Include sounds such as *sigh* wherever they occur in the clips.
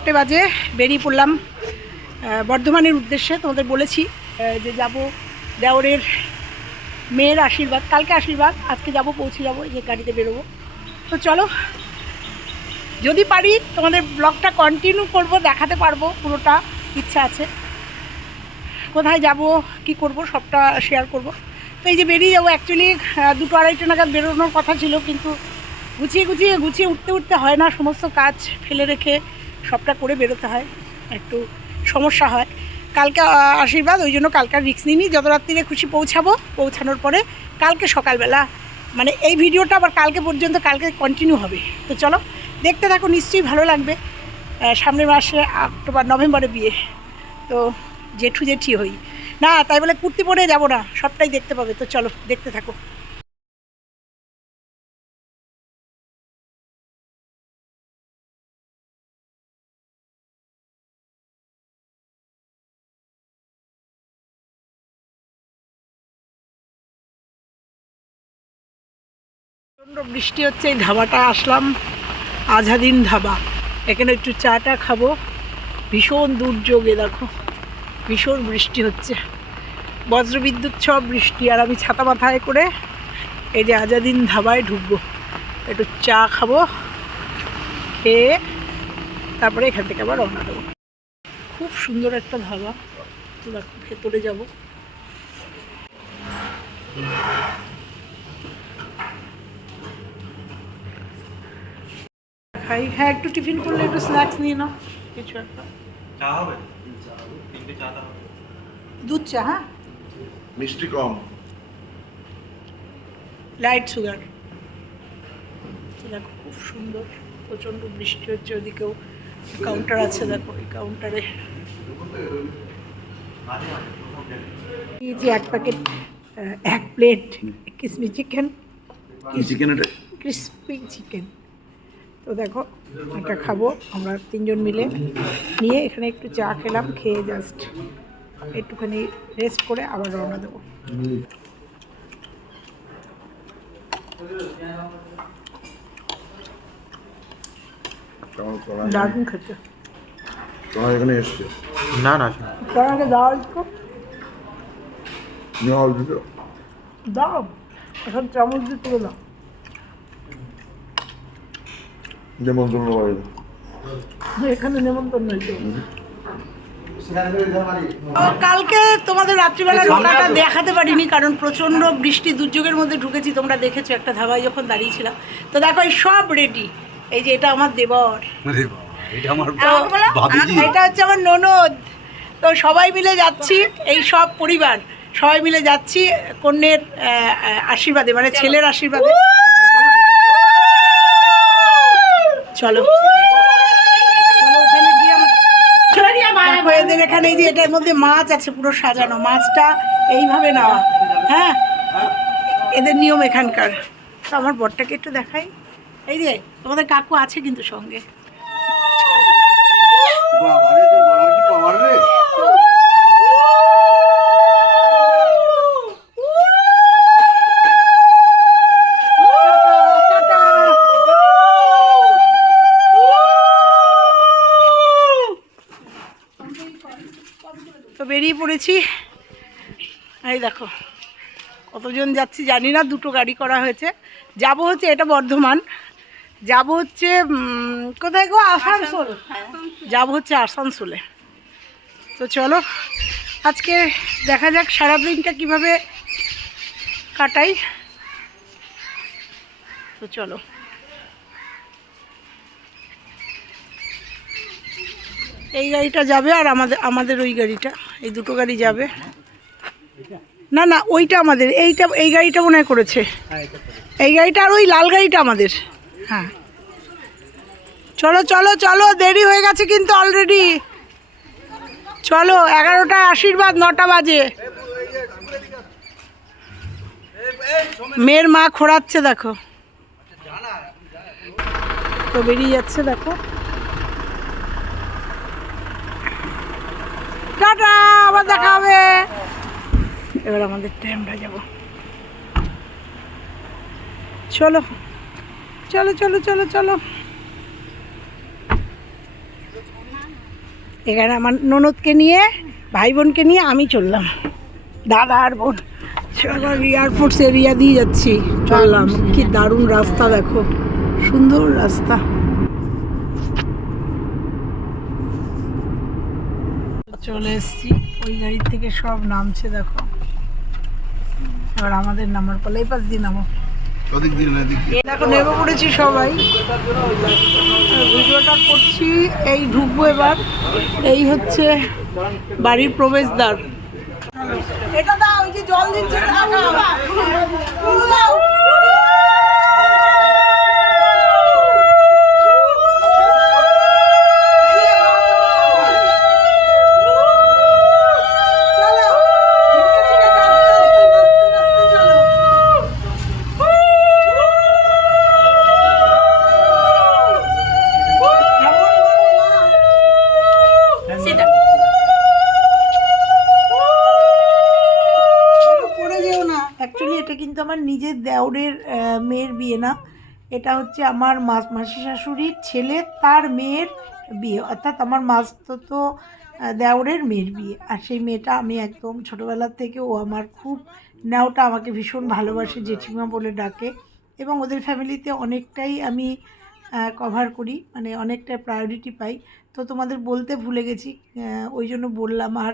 চারটে বাজে, বেরিয়ে পড়লাম বর্ধমানের উদ্দেশ্যে। তোমাদের বলেছি যে যাব দেওরের মেয়ের আশীর্বাদ, কালকে আশীর্বাদ, আজকে যাব, পৌঁছে যাব যে গাড়িতে বেরোবো। তো চলো, যদি পারি, তোমাদের ব্লগটা কন্টিনিউ করব, দেখাতে পারব, পুরোটা ইচ্ছা আছে। কোথায় যাব, কি করব, সবটা শেয়ার করব। তো এই যে বেরিয়ে যাব অ্যাকচুয়ালি দুটো আড়াইটে নাগাদ বেরোনোর কথা ছিল, কিন্তু গুছিয়ে গুছিয়ে গুছিয়ে উঠতে উঠতে হয় না, সমস্ত কাজ ফেলে রেখে সবটা করে বেরোতে হয়, একটু সমস্যা হয়। কালকে আশীর্বাদ, ওই জন্য কালকে রিক্স নিইনি। যত রাত্রিরে খুশি পৌঁছাবো, পৌঁছানোর পরে কালকে সকালবেলা মানে এই ভিডিওটা আবার কালকে পর্যন্ত কালকে কন্টিনিউ হবে। তো চলো, দেখতে থাকো, নিশ্চয়ই ভালো লাগবে। সামনের মাসে অক্টোবর, নভেম্বরে বিয়ে। তো জেঠু জেঠি হই। না, তাই বলে কুর্তি পরে যাব না, সবটাই দেখতে পাবে। তো চলো, দেখতে থাকো। প্রচণ্ড বৃষ্টি হচ্ছে, এই ধাবাটা আসলাম আঝাদিন ধাবা। এখানে একটু চাটা খাব। ভীষণ দুর্যোগে দেখো। ভীষণ বৃষ্টি হচ্ছে। বজ্রবিদ্যুৎ, সব বৃষ্টি। আর আমি ছাতা মাথায় করে এই যে আজাদিন ধাবায় ঢুকবো। একটু চা খাব, খেয়ে তারপরে এখান থেকে আবার রওনা দেবো। খুব সুন্দর একটা ধাবা। তো দেখো, ভেতরে যাব। খাই। হ্যাঁ একটু টিফিন করলে একটু স্ন্যাক্স নিয়ে নাও। কিছু একটা। চা হবে? চা দাও দুধ চা হ্যাঁ? মিষ্টি কম। লাইট সুগার দেখো খুব সুন্দর। প্রচণ্ড বৃষ্টি হচ্ছে ওদিকেও। কাউন্টার আছে দেখো এই কাউন্টারে এক প্যাকেট এক প্লেট কিসমি চিকেন চিকেন এটা? ক্রিসপি চিকেন তো দেখো এটা খাব। আমরা তিনজন মিলে নিয়ে এখানে একটু চা খেলাম খেয়ে জাস্ট একটুখানি রেস্ট করে আবার রওনা দেবো। দারুণ খেতে। এখানে এসছে? না না তোমাকে দাও একটু। জল দাও। এখন চামচ দিয়ে তুলে দাও। নেমন্তন্ন বাড়ি এখানে নেমন্তন্ন কালকে তোমাদের রাত্রিবেলা ঢোকাটা দেখাতে পারিনি কারণ প্রচণ্ড বৃষ্টি দুর্যোগের মধ্যে ঢুকেছি তোমরা দেখেছ একটা ধাবায় যখন দাঁড়িয়েছিলাম। তো দেখো এই সব রেডি এই যে এটা আমার দেবর। এটা আমার তো এটা হচ্ছে আমার ননদ। তো সবাই মিলে যাচ্ছি এই সব পরিবার সবাই মিলে যাচ্ছি কন্যের আশীর্বাদে মানে ছেলের আশীর্বাদে। চলো। এদের এখানে এই যে এটার মধ্যে মাছ আছে পুরো সাজানো। মাছটা এইভাবে নেওয়া। হ্যাঁ? এদের নিয়ম এখানকার। তো আমার বরটাকে একটু দেখাই। এই যে, তোমাদের কাকু আছে কিন্তু সঙ্গে। তো এই দেখো, কতজন যাচ্ছি জানি না, দুটো গাড়ি করা হয়েছে। যাব হচ্ছে, এটা বর্ধমান। যাব হচ্ছে কোথায় গো? আসানসোল। যাব হচ্ছে আসানসোলে। তো চলো, আজকে দেখা যাক সারাদিনটা কীভাবে কাটাই। তো চলো। এই গাড়িটা যাবে আর আমাদের আমাদের ওই গাড়িটা। এই দুটো গাড়ি যাবে। না না, ওইটা আমাদের। এইটা, এই গাড়িটা মনে করেছে। এই গাড়িটা আর ওই লাল গাড়িটা আমাদের। হ্যাঁ। চলো চলো চলো, দেরি হয়ে গেছে কিন্তু অলরেডি চলো, এগারোটায় আশীর্বাদ, নটা বাজে। মেয়ের মা খোড়াচ্ছে, দেখো। তো বেরিয়ে যাচ্ছে, দেখো। আবার দেখা হবে। এবার আমাদের টাইমটা যাব। চলো চলো চলো চলো চলো। এখানে আমার ননদকে নিয়ে, ভাই বোনকে নিয়ে আমি চললাম। দাদা আর বোন। সবার এয়ারপোর্টস এরিয়া দিয়ে যাচ্ছি। চললাম। কি দারুণ রাস্তা, দেখো। সুন্দর রাস্তা। চলে এসছি। ওই গাড়ির থেকে সব নামছে দেখো। এবার আমাদের নামার পালে এই পাশ দিয়ে নামো। দেখো নেমে পড়েছি সবাই। ভিডিওটা করছি এই ঢুকবো এবার। এই হচ্ছে বাড়ির প্রবেশদ্বার। এটা দাও ওই যে জল দিচ্ছে আমার নিজের দেওরের মেয়ের বিয়ে না। এটা হচ্ছে আমার মাস, মাসি শাশুড়ির ছেলে, তার মেয়ের বিয়ে। অর্থাৎ আমার মাস তো তো দেওরের মেয়ের বিয়ে। আর সেই মেয়েটা আমি একদম ছোটোবেলার থেকে ও আমার খুব নেওটা আমাকে ভীষণ ভালোবাসে, জেঠিমা বলে ডাকে। এবং ওদের ফ্যামিলিতে অনেকটাই আমি কভার করি মানে অনেকটা প্রায়োরিটি পাই। তো তোমাদের বলতে ভুলে গেছি ওই জন্য বললাম। আর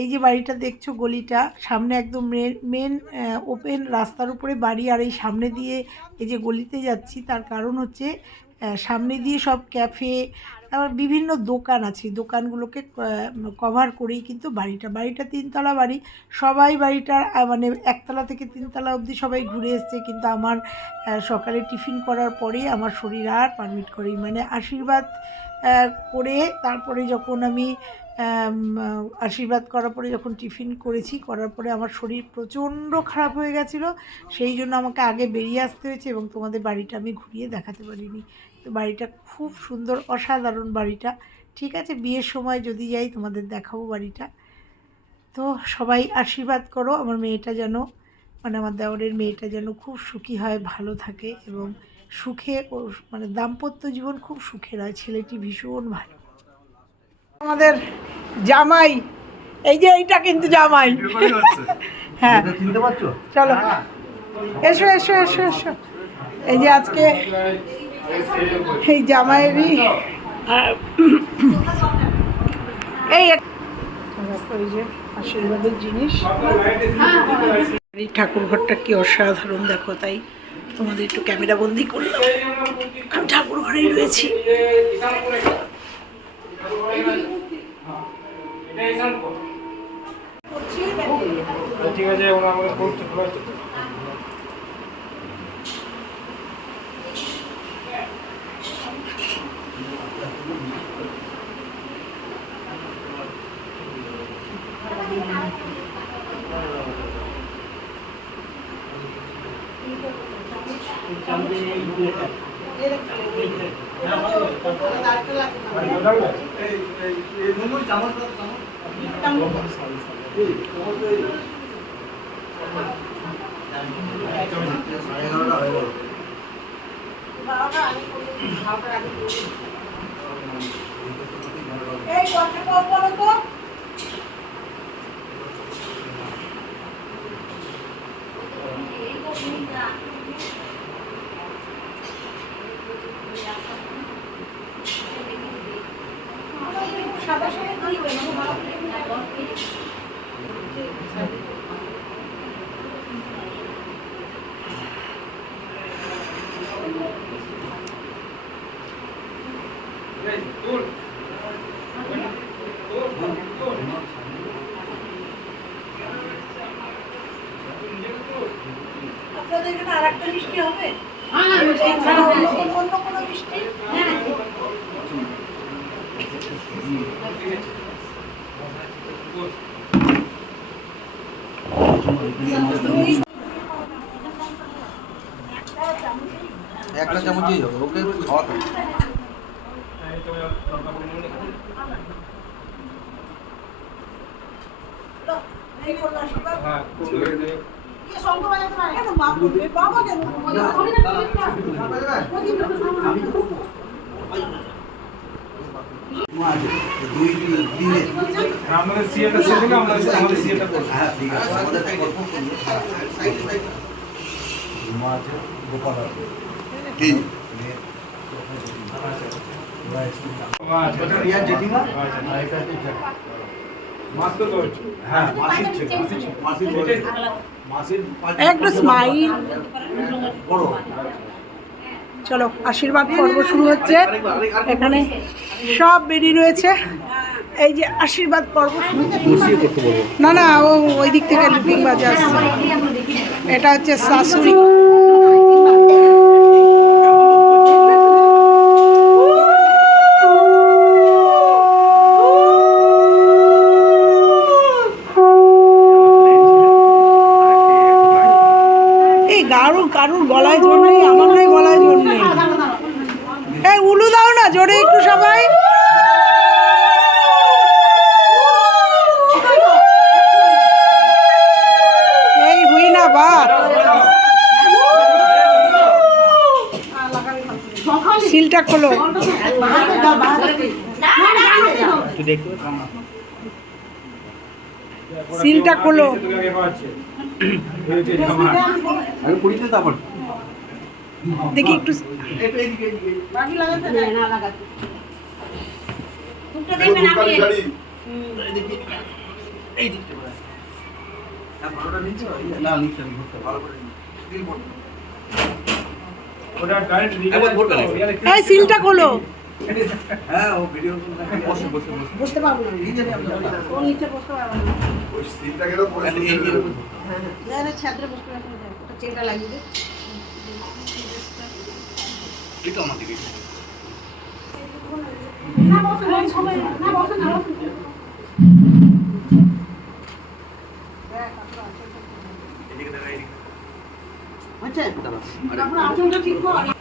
এই যে বাড়িটা দেখছ গলিটা, সামনে একদম মেন ওপেন রাস্তার উপরে বাড়ি আর এই সামনে দিয়ে এই যে গলিতে যাচ্ছি, তার কারণ হচ্ছে সামনে দিয়ে সব ক্যাফে আবার বিভিন্ন দোকান আছে দোকানগুলোকে কভার করেই কিন্তু বাড়িটা। বাড়িটা তিনতলা বাড়ি, সবাই বাড়িটার মানে একতলা থেকে তিনতলা অবধি সবাই ঘুরে এসছে, কিন্তু আমার সকালে টিফিন করার পরেই আমার শরীর আর পারমিট করেই মানে আশীর্বাদ করে তারপরে যখন আমি আশীর্বাদ করার পরে যখন টিফিন করেছি, করার পরে আমার শরীর প্রচণ্ড খারাপ হয়ে গেছিল। সেই জন্য আমাকে আগে বেরিয়ে আসতে হয়েছে এবং তোমাদের বাড়িটা আমি ঘুরিয়ে দেখাতে পারিনি। তো বাড়িটা খুব সুন্দর, অসাধারণ বাড়িটা। ঠিক আছে, বিয়ের সময় যদি যাই, তোমাদের দেখাবো বাড়িটা। তো সবাই আশীর্বাদ করো, আমার মেয়েটা যেন মানে আমার দেওরের মেয়েটা যেন খুব সুখী হয়, ভালো থাকে এবং সুখে মানে দাম্পত্য জীবন খুব সুখের হয়। ছেলেটি ভীষণ ভালো। আমাদের জামাই এই যে এইটা কিন্তু জামাই। *laughs* হ্যাঁ। চিনতে পারছ? চলো। এসো এসো এসো এসো। এই যে আজকে এই জামাইয়েরই *clears throat* এই এক- দেখো যে আশীর্বাদের জিনিস। এই ঠাকুর ঘরটা কি অসাধারণ দেখো তাই। তোমাদের একটু ক্যামেরা বন্দি করলাম। আমি ঠাকুর ঘরেই রয়েছি। ঠিক আছে ওরা আমাকে করতে এই কথা কম বলো তো সাদা সাদা আপনাদের এখানে আর একটা মিষ্টি হবে এছাড়া অন্য কোনো- অন্য কোনো মিষ্টি একটা চামচই হবে ওকে খাওয়াতে কেন? দুই দিনে আমাদের সিএটা সেদিন আমরা আমাদের সিএটা করব। হ্যাঁ ঠিক আছে। আমাদের গল্প করব গোপাল তো হ্যাঁ একটু স্মাইল বড়। চলো আশীর্বাদ পর্ব শুরু হচ্ছে। এখানে সব বেরিয়ে রয়েছে। এই যে আশীর্বাদ পর্ব। না না ও ওই দিক থেকে লুকিং বাজে আসছে এটা হচ্ছে শাশুড়ি। ভোট করে। এই সিলটা খোলো। হ্যাঁ ও ভিডিও পারব না। ও নিচে বসতে পারব না। ওই সিনটাকে তো পরে এই যে এরকম। ছাত্রে বসতে না চেনটা লাগিয়ে দে। একটু আমার দিকে। একটু। এদিকে দেখা এদিকে। আচ্ছা। দাঁড়া। তারপর আসনটা ঠিক কর।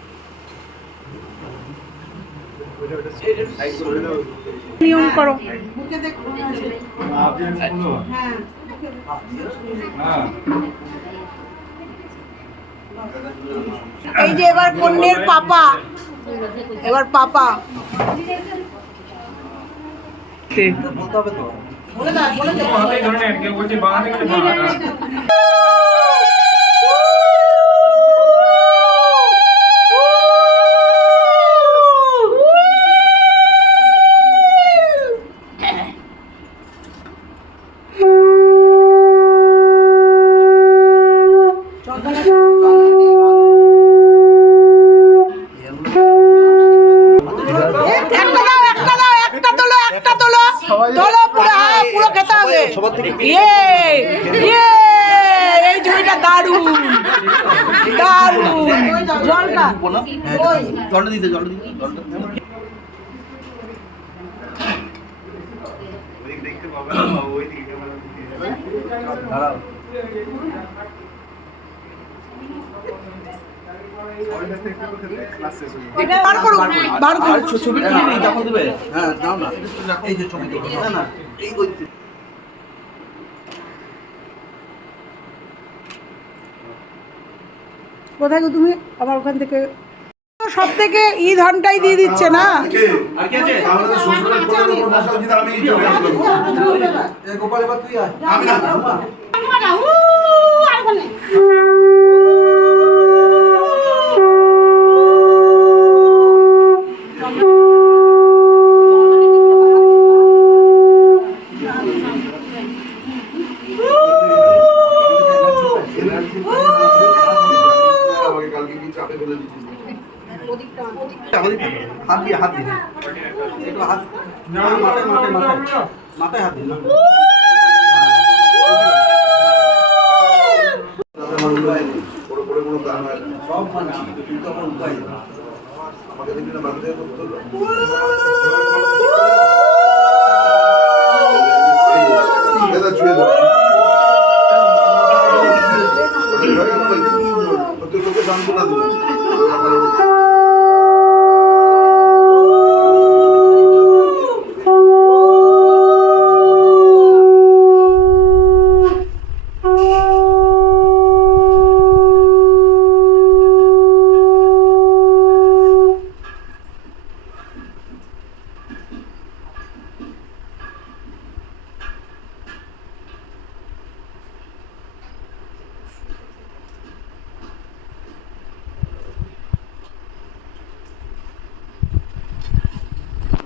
নিয়ম করো। এই যে এবার কন্যের পাপা। এবার পাপা। বলে দাও বলে দাও হাতেই ধরে নেন কেউ বলছে বাঁ হাতে করে বাঁ হাত। একটা দাও একটা দাও একটা তোলো একটা তোলো তোলো পুরো হ্যাঁ পুরো খেতে হবে সবার থেকে ইয়ে ইয়ে এই ঝুড়িটা দারুণ জলটা। হ্যাঁ জলটা দিতে জলটা। দাঁড়াও। বার বার ছবি তুলে নিই তখন দেবে। হ্যাঁ দাও না। এই যে ছবি। তো না না এই কোথায় গো তুমি? আমার ওখান থেকে। সব থেকে ই ধনটাই দিয়ে দিচ্ছে না? আমি গোপাল এবার তুই আয় আমি না আমাকে কালকে কি চাপে ফেলে দিচ্ছিস হাত দিয়ে হাত দিয়ে একটু হাত না, মাথায় মাথায় হাত না সব মানছি কিন্তু আমার উপায় আমাকে দেখবি না বাড়িতে করতে হলো লোকে সান্ত্বনা দিল আমার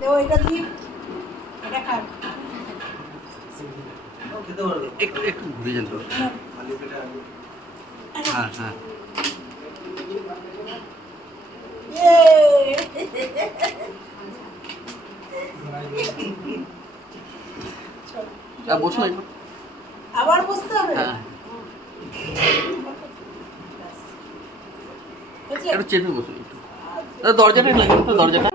দেবো এটা দিয়ে এটা খান খেতে পারবে একটু একটু ঘুরে যান তো খালি পেটে আগে হ্যাঁ হ্যাঁ আর বসুন একটু। আবার বসতে হবে হ্যাঁ? একটু চেপে বসুন একটু দরজাটা লাগবে তো দরজাটা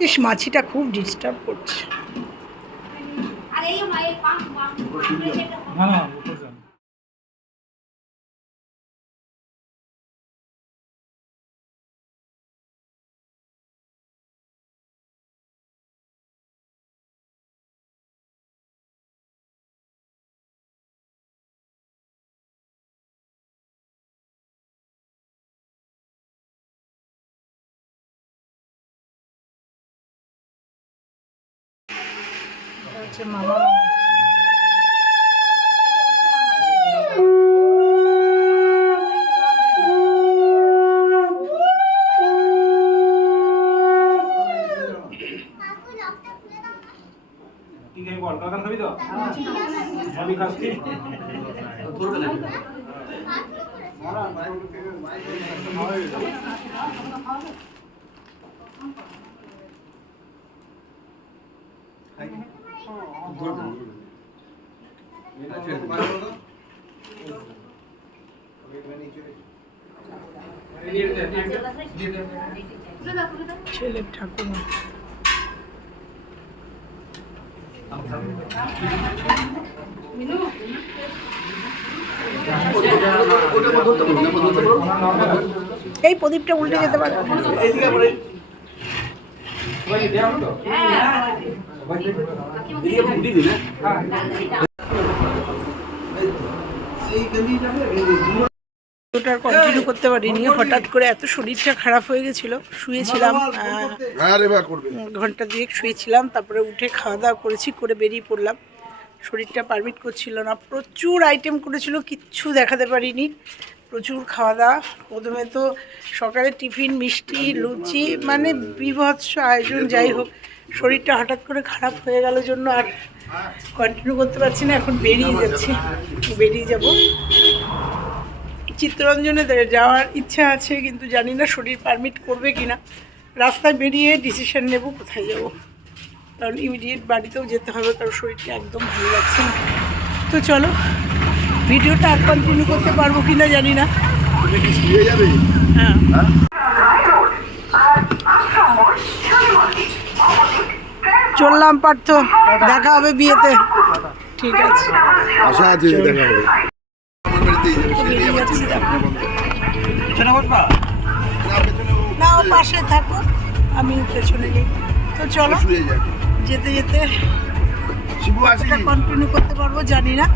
ইস মাছিটা খুব ডিস্টার্ব করছে না না উপর যান এটা মামা বল? কাকান খাবি তো? সবই খাস দিয়ে দে ছেলের ঠাকুমা ওটা ধরতে পারব না ধরতে পারব এই প্রদীপটা উল্টে যেতে পারে। হ্যাঁ। ওটা কন্টিনিউ করতে পারিনি। হঠাৎ করে এত শরীরটা খারাপ হয়ে গেছিল শুয়েছিলাম হ্যাঁ ঘণ্টা দুয়েক শুয়েছিলাম তারপরে উঠে খাওয়া দাওয়া করেছি করে বেরিয়ে পড়লাম। শরীরটা পারমিট করছিল না। প্রচুর আইটেম করেছিল কিচ্ছু দেখাতে পারিনি। প্রচুর খাওয়া দাওয়া। প্রথমে তো সকালে টিফিন মিষ্টি লুচি মানে বিভৎস আয়োজন যাই হোক। শরীরটা হঠাৎ করে খারাপ হয়ে গেল জন্য আর কন্টিনিউ করতে পারছি না এখন বেরিয়ে যাচ্ছি। বেরিয়ে যাব। চিত্তরঞ্জনে যাওয়ার ইচ্ছা আছে, কিন্তু জানি না শরীর পারমিট করবে কি না রাস্তায় বেরিয়ে ডিসিশন নেব, কোথায় যাব? কারণ ইমিডিয়েট বাড়িতেও যেতে হবে, কারণ শরীরটা একদম ভালো লাগছে না। তো চলো, ভিডিওটা আর কন্টিনিউ করতে পারব কি না জানি না। হ্যাঁ। চললাম পার্থ, দেখা হবে বিয়েতে। ঠিক আছে। আশা আছে দেখা হবে আমার বাড়িতেই যাবে সে বেরিয়ে আমার যাচ্ছি দেখো পেছনে বসবা। না ও পাশে থাকো আমি পেছনে যাই তো চলো যেতে যেতে কন্টিনিউ করতে পারব জানি না।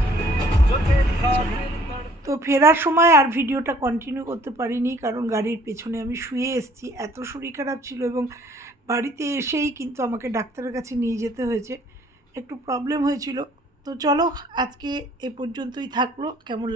তো ফেরার সময় আর ভিডিওটা কন্টিনিউ করতে পারিনি কারণ গাড়ির পেছনে আমি শুয়ে এসেছি। এত শরীর খারাপ ছিল এবং বাড়িতে এসেই কিন্তু আমাকে ডাক্তারের কাছে নিয়ে যেতে হয়েছে। একটু প্রবলেম হয়েছিল। তো চলো আজকে এ পর্যন্তই থাকল। কেমন লাগ-